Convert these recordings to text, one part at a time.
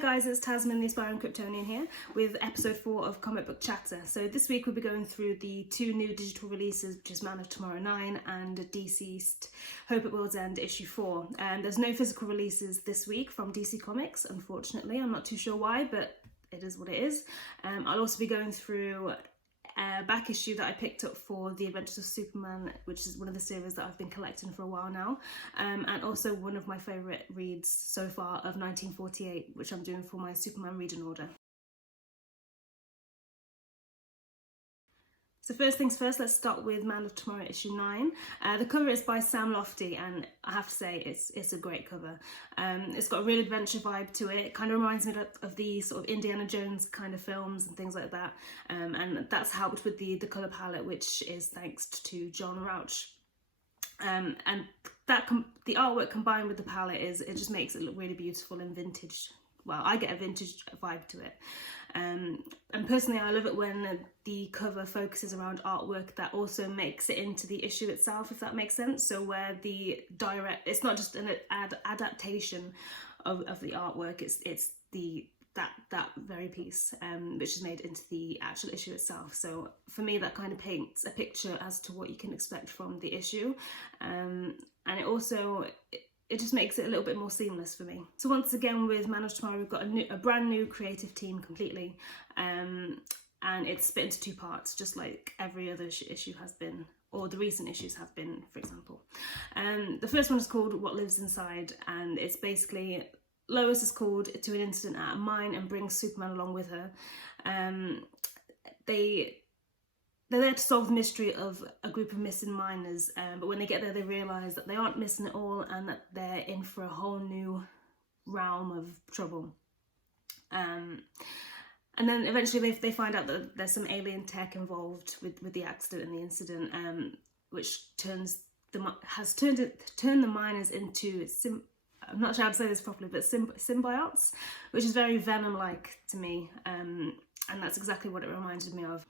guys, it's Tasman the Aspiring Kryptonian here with episode 4 of Comic Book Chatter. So this week we'll be going through the 2 new digital releases, which is Man of Tomorrow 9 and DCeased Hope at World's End issue 4. There's no physical releases this week from DC Comics, unfortunately. I'm not too sure why, but it is what it is. I'll also be going through a back issue that I picked up for The Adventures of Superman, which is one of the series that I've been collecting for a while now, and also one of my favourite reads so far of 1948, which I'm doing for my Superman reading order. So first things first, let's start with Man of Tomorrow issue 9. The cover is by Sam Lofty, and I have to say it's a great cover. It's got a real adventure vibe to it. It kind of reminds me of the sort of Indiana Jones kind of films and things like that. And that's helped with the colour palette, which is thanks to John Rauch. And the artwork combined with the palette it just makes it look really beautiful and vintage. Well, I get a vintage vibe to it. And personally, I love it when the cover focuses around artwork that also makes it into the issue itself, if that makes sense. So where it's not just an adaptation of the artwork, it's that very piece which is made into the actual issue itself. So for me, that kind of paints a picture as to what you can expect from the issue, and it also it just makes it a little bit more seamless for me. So once again with Man of Tomorrow, we've got a brand new creative team completely, and it's split into 2 parts, just like every other issue has been, or the recent issues have been, for example. The first one is called What Lives Inside, and it's basically Lois is called to an incident at a mine and brings Superman along with her. They're there to solve the mystery of a group of missing miners, but when they get there they realise that they aren't missing at all and that they're in for a whole new realm of trouble. And then eventually they find out that there's some alien tech involved with the accident and the incident, which turned the miners into I'm not sure how to say this properly, but symbiotes, which is very Venom-like to me, and that's exactly what it reminded me of.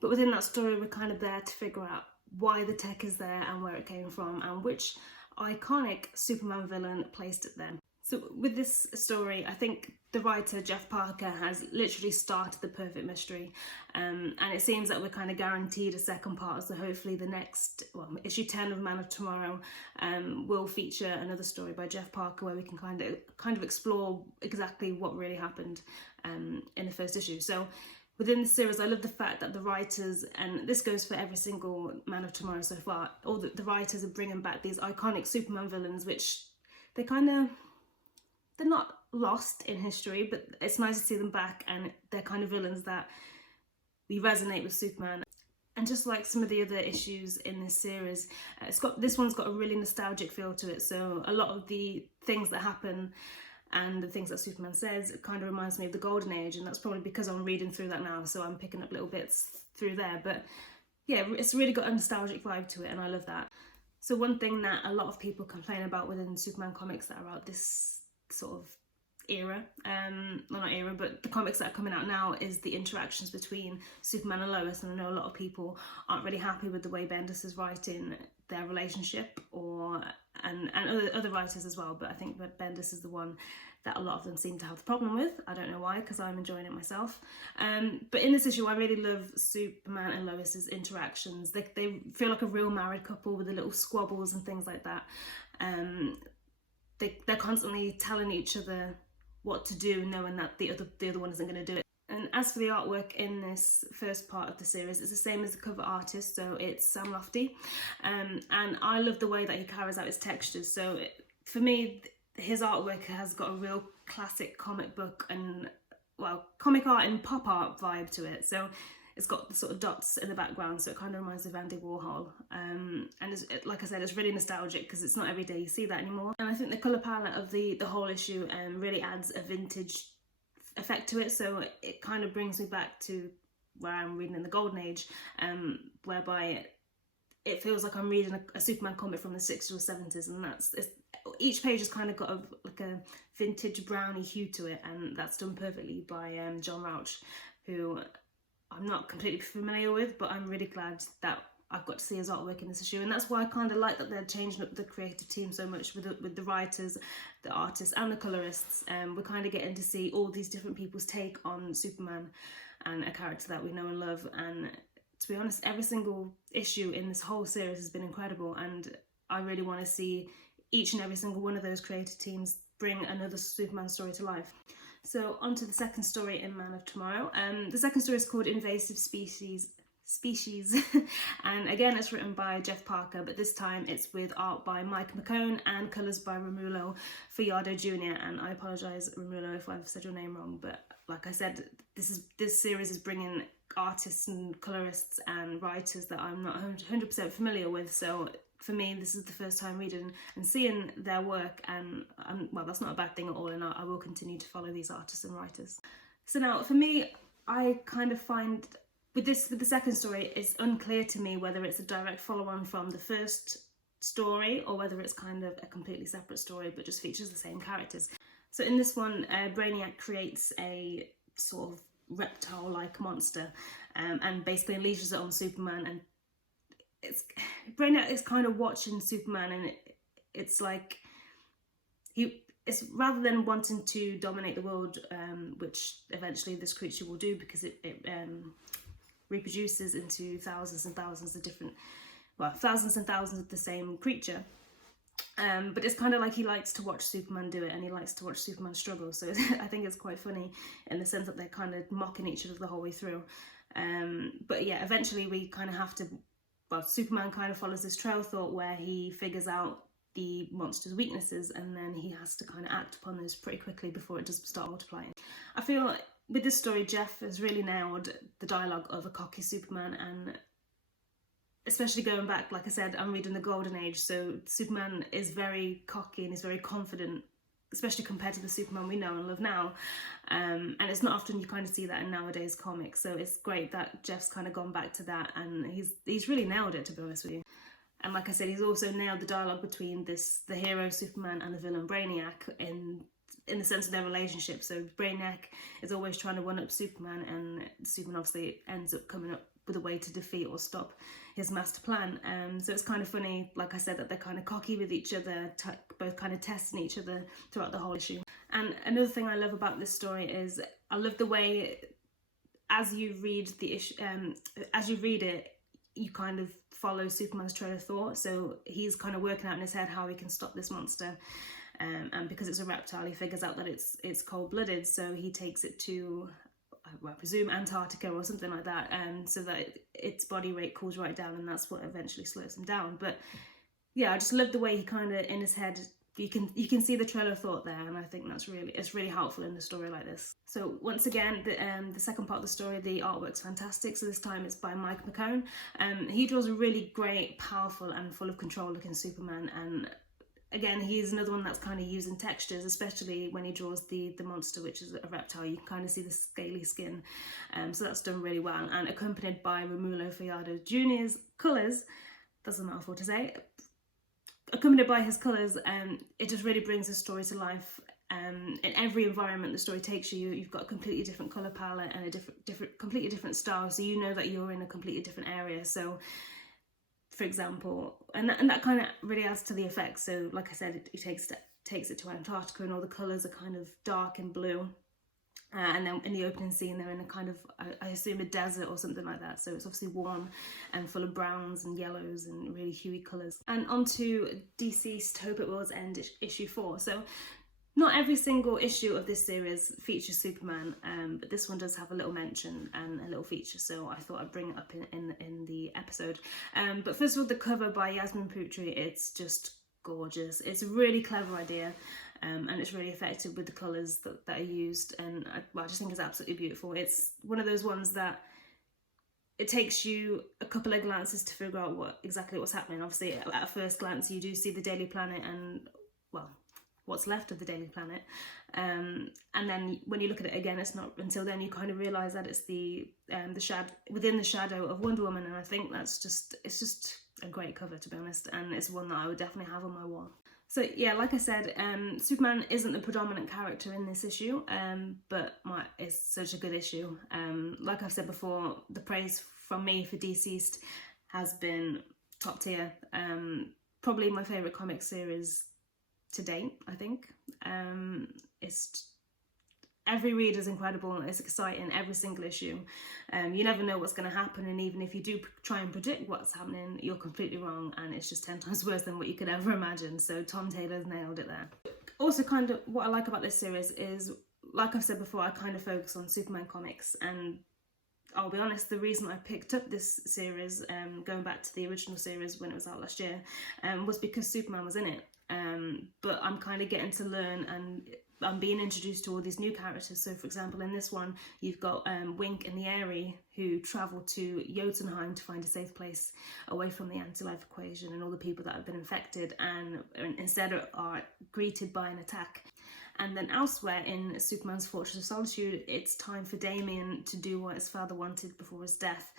But within that story, we're kind of there to figure out why the tech is there and where it came from and which iconic Superman villain placed it there. So with this story, I think the writer, Jeff Parker, has literally started the perfect mystery. And it seems that we're kind of guaranteed a second part, so hopefully the next, issue 10 of Man of Tomorrow will feature another story by Jeff Parker where we can kind of explore exactly what really happened in the first issue. So within the series, I love the fact that the writers, and this goes for every single Man of Tomorrow so far, all the writers are bringing back these iconic Superman villains, which they're not lost in history, but it's nice to see them back, and they're kind of villains that we resonate with Superman. And just like some of the other issues in this series, this one's got a really nostalgic feel to it. So a lot of the things that happen and the things that Superman says, it kind of reminds me of the Golden Age, and that's probably because I'm reading through that now, so I'm picking up little bits through there. But yeah, it's really got a nostalgic vibe to it, and I love that. So one thing that a lot of people complain about within Superman comics that are out this sort of era, well, not era, but the comics that are coming out now, is the interactions between Superman and Lois. And I know a lot of people aren't really happy with the way Bendis is writing their relationship, and other writers as well, but I think that Bendis is the one that a lot of them seem to have the problem with. I don't know why, because I'm enjoying it myself. But in this issue, I really love Superman and Lois's interactions. They feel like a real married couple with the little squabbles and things like that. They're constantly telling each other what to do, knowing that the other one isn't going to do it. And as for the artwork in this first part of the series, it's the same as the cover artist, so it's Sam Lofty. And I love the way that he carries out his textures. So for me, his artwork has got a real classic comic book and, well, comic art and pop art vibe to it. So it's got the sort of dots in the background, so it kind of reminds me of Andy Warhol. And like I said, it's really nostalgic because it's not every day you see that anymore. And I think the colour palette of the whole issue really adds a vintage effect to it, so it kind of brings me back to where I'm reading in the Golden Age, whereby it feels like I'm reading a Superman comic from the 60s or 70s, and each page has kind of got a vintage brownie hue to it, and that's done perfectly by John Rauch, who I'm not completely familiar with, but I'm really glad that I've got to see his artwork in this issue, and that's why I kind of like that they're changing up the creative team so much with the writers, the artists and the colorists. We're kind of getting to see all these different people's take on Superman and a character that we know and love. And to be honest, every single issue in this whole series has been incredible, and I really want to see each and every single one of those creative teams bring another Superman story to life. So on to the second story in Man of Tomorrow. The second story is called Invasive Species. And again, it's written by Jeff Parker, but this time it's with art by Mike McKone and colours by Romulo Fajardo Jr. And I apologise, Romulo, if I've said your name wrong, but like I said, this series is bringing artists and colorists and writers that I'm not 100% familiar with. So for me, this is the first time reading and seeing their work, and well, that's not a bad thing at all, and I will continue to follow these artists and writers. So now, for me, I kind of find with the second story, it's unclear to me whether it's a direct follow-on from the first story or whether it's kind of a completely separate story but just features the same characters. So in this one, Brainiac creates a sort of reptile-like monster and basically unleashes it on Superman, and Brainiac is kind of watching Superman, and it's like it's rather than wanting to dominate the world, which eventually this creature will do because it reproduces into thousands and thousands of different, well, thousands and thousands of the same creature. But it's kind of like he likes to watch Superman do it, and he likes to watch Superman struggle. So I think it's quite funny in the sense that they're kind of mocking each other the whole way through. But yeah, eventually we kind of have to, well, Superman kind of follows this trail of thought where he figures out the monster's weaknesses, and then he has to kind of act upon those pretty quickly before it does start multiplying. I feel with this story, Jeff has really nailed the dialogue of a cocky Superman, and especially going back, like I said, I'm reading the Golden Age, so Superman is very cocky and is very confident, especially compared to the Superman we know and love now. And it's not often you kind of see that in nowadays comics, so it's great that Jeff's kind of gone back to that, and he's really nailed it, to be honest with you. And like I said, he's also nailed the dialogue between the hero Superman and the villain Brainiac in the sense of their relationship. So Brainiac is always trying to one-up Superman, and Superman obviously ends up coming up with a way to defeat or stop his master plan. So it's kind of funny, like I said, that they're kind of cocky with each other, both kind of testing each other throughout the whole issue. And another thing I love about this story is I love the way as you read the issue, as you read it, you kind of follow Superman's trail of thought. So he's kind of working out in his head how he can stop this monster. And because it's a reptile, he figures out that it's cold-blooded, so he takes it to, well, I presume Antarctica or something like that, so that its body rate cools right down, and that's what eventually slows him down. But yeah, I just love the way he kind of, in his head, you can see the trail of thought there, and I think it's really helpful in a story like this. So once again, the second part of the story, the artwork's fantastic. So this time it's by Mike McKone. He draws a really great, powerful, and full of control looking Superman, and again, he's another one that's kind of using textures, especially when he draws the monster, which is a reptile. You can kind of see the scaly skin. So that's done really well. And accompanied by Romulo Fajardo Jr.'s colours, that's a mouthful to say. Accompanied by his colours, it just really brings the story to life. In every environment the story takes you, you've got a completely different colour palette and a completely different style. So you know that you're in a completely different area. So for example, and that kind of really adds to the effect. So like I said, it takes it to Antarctica, and all the colours are kind of dark and blue. And then in the opening scene, they're in a kind of, I assume, a desert or something like that. So it's obviously warm and full of browns and yellows and really huey colours. And on to DCeased Hope It Will's End issue 4. So not every single issue of this series features Superman, but this one does have a little mention and a little feature, so I thought I'd bring it up in the episode. But first of all, the cover by Yasmin Putri, it's just gorgeous. It's a really clever idea, and it's really effective with the colours that are used, and I just think it's absolutely beautiful. It's one of those ones that it takes you a couple of glances to figure out exactly what's happening. Obviously, at first glance, you do see the Daily Planet and, well, what's left of the Daily Planet, and then when you look at it again, it's not until then you kind of realise that it's the within the shadow of Wonder Woman, and I think it's just a great cover, to be honest, and it's one that I would definitely have on my wall. So yeah, like I said, Superman isn't the predominant character in this issue, but it's such a good issue. Like I've said before, the praise from me for DCeased has been top tier. Probably my favourite comic series to date, I think. It's every read is incredible. It's exciting, every single issue. You never know what's going to happen, and even if you do try and predict what's happening, you're completely wrong, and it's just 10 times worse than what you could ever imagine. So Tom Taylor's nailed it there. Also, kind of what I like about this series is, like I've said before, I kind of focus on Superman comics, and I'll be honest, the reason I picked up this series, going back to the original series when it was out last year, was because Superman was in it. But I'm kind of getting to learn, and I'm being introduced to all these new characters. So for example, in this one, you've got Wink and the Airy, who travel to Jotunheim to find a safe place away from the anti-life equation and all the people that have been infected, and instead are greeted by an attack. And then elsewhere in Superman's Fortress of Solitude, it's time for Damian to do what his father wanted before his death,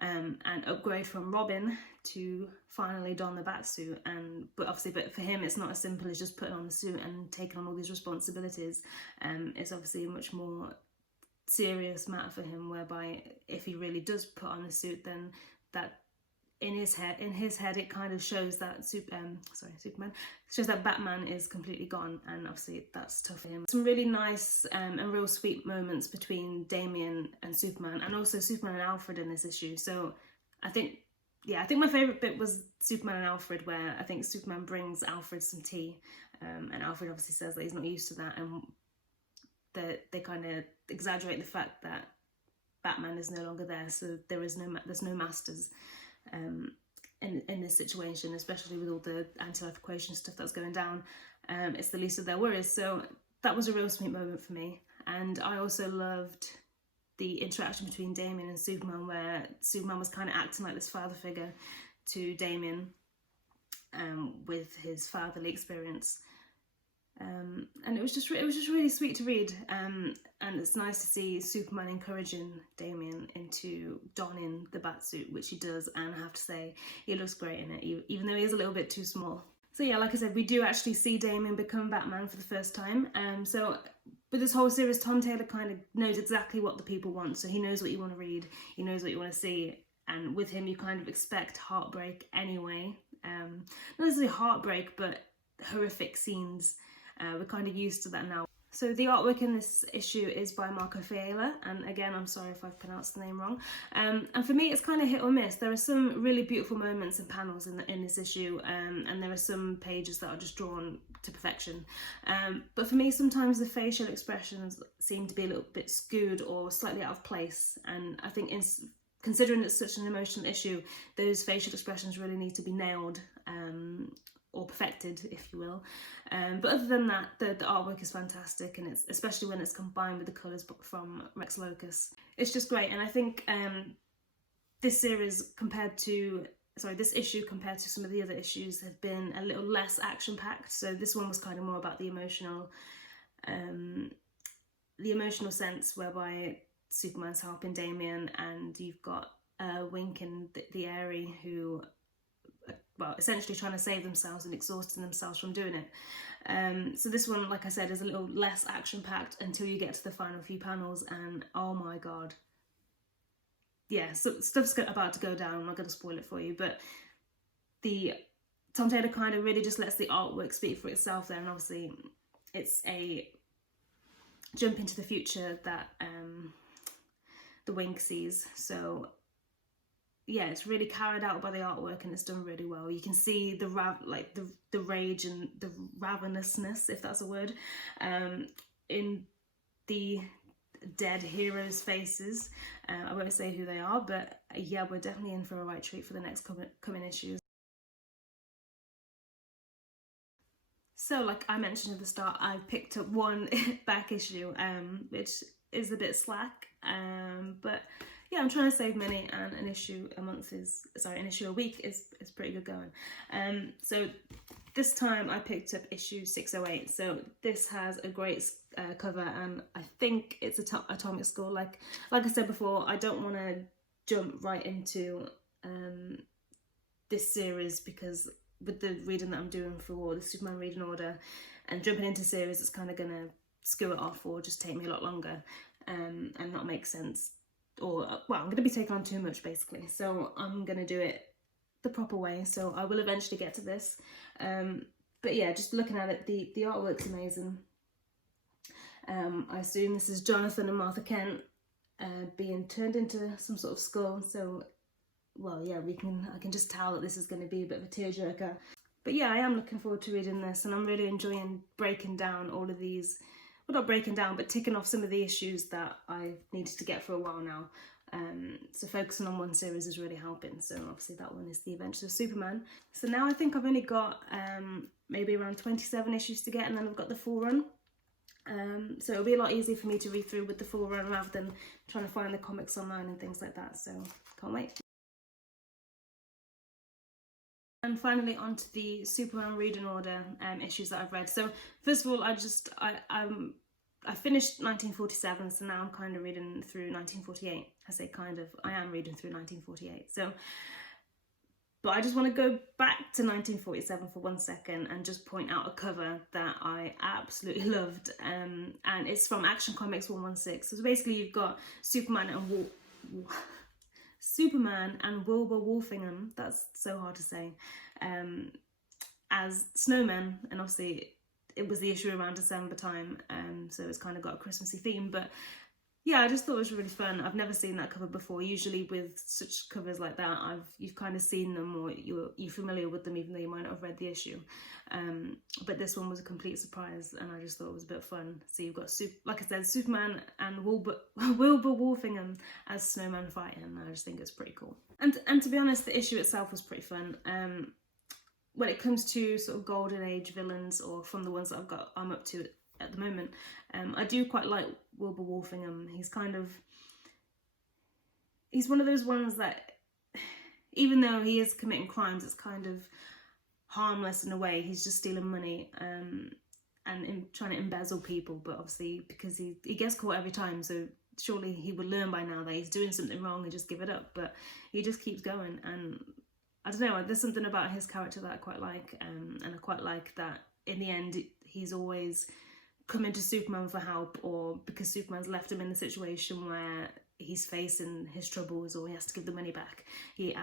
and upgrade from Robin to finally don the Batsuit. But for him, it's not as simple as just putting on the suit and taking on all these responsibilities. It's obviously a much more serious matter for him, whereby if he really does put on the suit, then that in his head it kind of shows that Superman shows that Batman is completely gone, and obviously that's tough for him. Some really nice and real sweet moments between Damian and Superman, and also Superman and Alfred in this issue. So I think my favourite bit was Superman and Alfred, where I think Superman brings Alfred some tea, and Alfred obviously says that he's not used to that, and they kind of exaggerate the fact that Batman is no longer there, so there's no masters in this situation, especially with all the anti-life equation stuff that's going down. It's the least of their worries. So that was a real sweet moment for me. And I also loved the interaction between Damian and Superman, where Superman was kind of acting like this father figure to Damian, with his fatherly experience. And it was just really sweet to read, and it's nice to see Superman encouraging Damian into donning the Batsuit, which he does, and I have to say he looks great in it, even though he is a little bit too small. So yeah, like I said, we do actually see Damian become Batman for the first time. So with this whole series, Tom Taylor kind of knows exactly what the people want, so he knows what you want to read, he knows what you want to see, and with him you kind of expect heartbreak anyway. Not necessarily heartbreak, but horrific scenes. We're kind of used to that now. So the artwork in this issue is by Marco Fiala, and again, I'm sorry if I've pronounced the name wrong. And for me, it's kind of hit or miss. There are some really beautiful moments and panels in this issue, and there are some pages that are just drawn to perfection. But for me, sometimes the facial expressions seem to be a little bit skewed or slightly out of place, and I think considering it's such an emotional issue, those facial expressions really need to be nailed, or perfected, if you will. But other than that, the artwork is fantastic, and it's especially when it's combined with the colours from Rex Locus. It's just great, and I think this issue compared to some of the other issues have been a little less action-packed. So this one was kind of more about the emotional sense, whereby Superman's helping Damian, and you've got Wink and the Airy, who essentially trying to save themselves and exhausting themselves from doing it. So this one, like I said, is a little less action-packed until you get to the final few panels, and oh my god. Yeah, so stuff's about to go down. I'm not going to spoil it for you, but Tom Taylor kind of really just lets the artwork speak for itself there, and obviously it's a jump into the future that the Wink sees. So yeah, it's really carried out by the artwork, and it's done really well. You can see the rage and the ravenousness, if that's a word, in the dead heroes' faces. I won't say who they are, but yeah, we're definitely in for a right treat for the next coming issues. So, like I mentioned at the start, I picked up one back issue, which is a bit slack, but yeah, I'm trying to save money, and an issue a week is pretty good going. So this time I picked up issue 608. So this has a great cover, and I think it's Atomic School. Like I said before, I don't want to jump right into this series, because with the reading that I'm doing for the Superman reading order, and jumping into series, it's kind of going to skew it off or just take me a lot longer, and not make sense I'm going to be taking on too much basically. So I'm going to do it the proper way. So I will eventually get to this. But yeah, just looking at it, the artwork's amazing. I assume this is Jonathan and Martha Kent being turned into some sort of skull. So, well, yeah, I can just tell that this is going to be a bit of a tearjerker. But yeah, I am looking forward to reading this, and I'm really enjoying breaking down all of these, well, not breaking down, but ticking off some of the issues that I've needed to get for a while now. So focusing on one series is really helping. So obviously that one is The Adventures of Superman. So now I think I've only got maybe around 27 issues to get, and then I've got the full run. So it'll be a lot easier for me to read through with the full run rather than trying to find the comics online and things like that. So can't wait. And finally onto the Superman reading order issues that I've read. So first of all, I finished 1947, so now I'm kind of reading through 1948. I say kind of, I am reading through 1948. So, but I just want to go back to 1947 for 1 second and just point out a cover that I absolutely loved. And it's from Action Comics 116. So basically you've got Superman and Wilbur Wolfingham, that's so hard to say, as snowmen, and obviously it was the issue around December time, so it's kind of got a Christmassy theme. But yeah, I just thought it was really fun. I've never seen that cover before. Usually with such covers like that, you've kind of seen them, or you're familiar with them, even though you might not have read the issue. But this one was a complete surprise, and I just thought it was a bit of fun. So you've got, like I said, Superman and Wilbur Wolfingham as snowman fighting, and I just think it's pretty cool. And to be honest, the issue itself was pretty fun. When it comes to sort of golden age villains, or from the ones that I'm up to at the moment, I do quite like Wilbur Wolfingham. He's one of those ones that, even though he is committing crimes, it's kind of harmless in a way. He's just stealing money and trying to embezzle people, but obviously because he gets caught every time, so surely he would learn by now that he's doing something wrong and just give it up. But he just keeps going, and I don't know, there's something about his character that I quite like, and I quite like that in the end he's always coming to Superman for help, or because Superman's left him in the situation where he's facing his troubles or he has to give the money back, he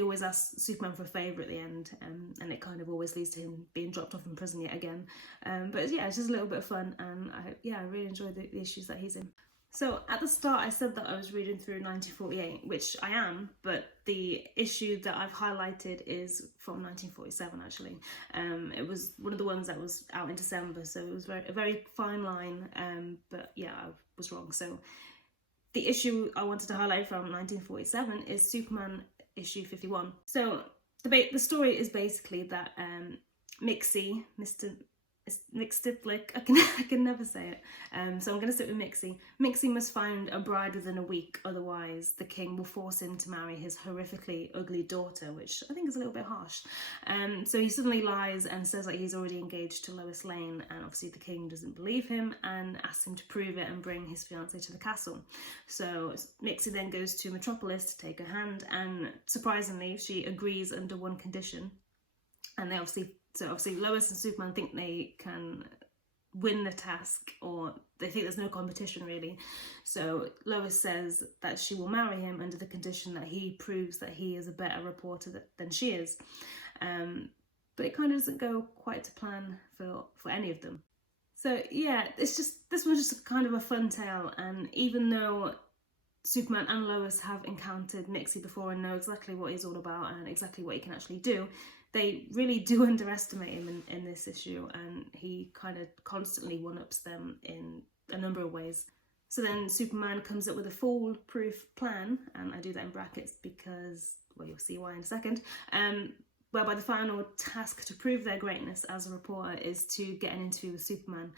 always asks Superman for a favour at the end, and it kind of always leads to him being dropped off in prison yet again. But yeah, it's just a little bit of fun, and I really enjoy the issues that he's in. So at the start I said that I was reading through 1948, which I am, but the issue that I've highlighted is from 1947 actually. It was one of the ones that was out in December, so it was a very fine line, but yeah, I was wrong. So the issue I wanted to highlight from 1947 is Superman issue 51. So the story is basically that Mixie, Mixtiplik, I can never say it, so I'm going to stick with Mixie. Mixie must find a bride within a week, otherwise the king will force him to marry his horrifically ugly daughter, which I think is a little bit harsh. So he suddenly lies and says that he's already engaged to Lois Lane, and obviously the king doesn't believe him and asks him to prove it and bring his fiancée to the castle. So Mixie then goes to Metropolis to take her hand, and surprisingly she agrees under one condition, and So obviously Lois and Superman think they can win the task, or they think there's no competition really. So Lois says that she will marry him under the condition that he proves that he is a better reporter than she is. But it kind of doesn't go quite to plan for any of them. So yeah, this was just kind of a fun tale, and even though Superman and Lois have encountered Mixie before and know exactly what he's all about and exactly what he can actually do, they really do underestimate him in this issue, and he kind of constantly one-ups them in a number of ways. So then Superman comes up with a foolproof plan, and I do that in brackets because, well, you'll see why in a second, whereby the final task to prove their greatness as a reporter is to get an interview with Superman.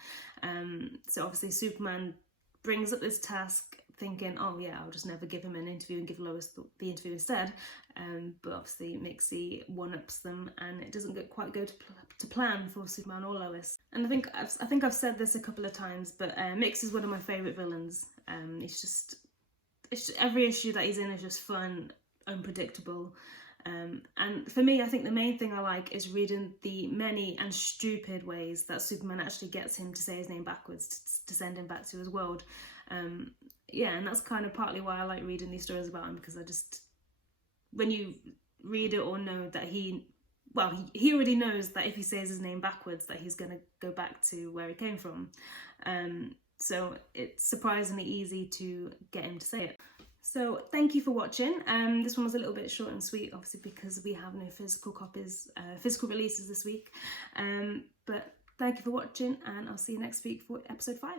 So obviously Superman brings up this task thinking, oh yeah, I'll just never give him an interview and give Lois the interview instead. But obviously Mixie one-ups them, and it doesn't quite go to plan for Superman or Lois. And I think I've said this a couple of times, but Mixie is one of my favourite villains. It's just every issue that he's in is just fun, unpredictable. And for me, I think the main thing I like is reading the many and stupid ways that Superman actually gets him to say his name backwards, to send him back to his world. yeah, and that's kind of partly why I like reading these stories about him, because I just, when you read it or know that he already knows that if he says his name backwards that he's going to go back to where he came from. So it's surprisingly easy to get him to say it. So thank you for watching. This one was a little bit short and sweet, obviously because we have no physical releases this week. But thank you for watching, and I'll see you next week for episode 5.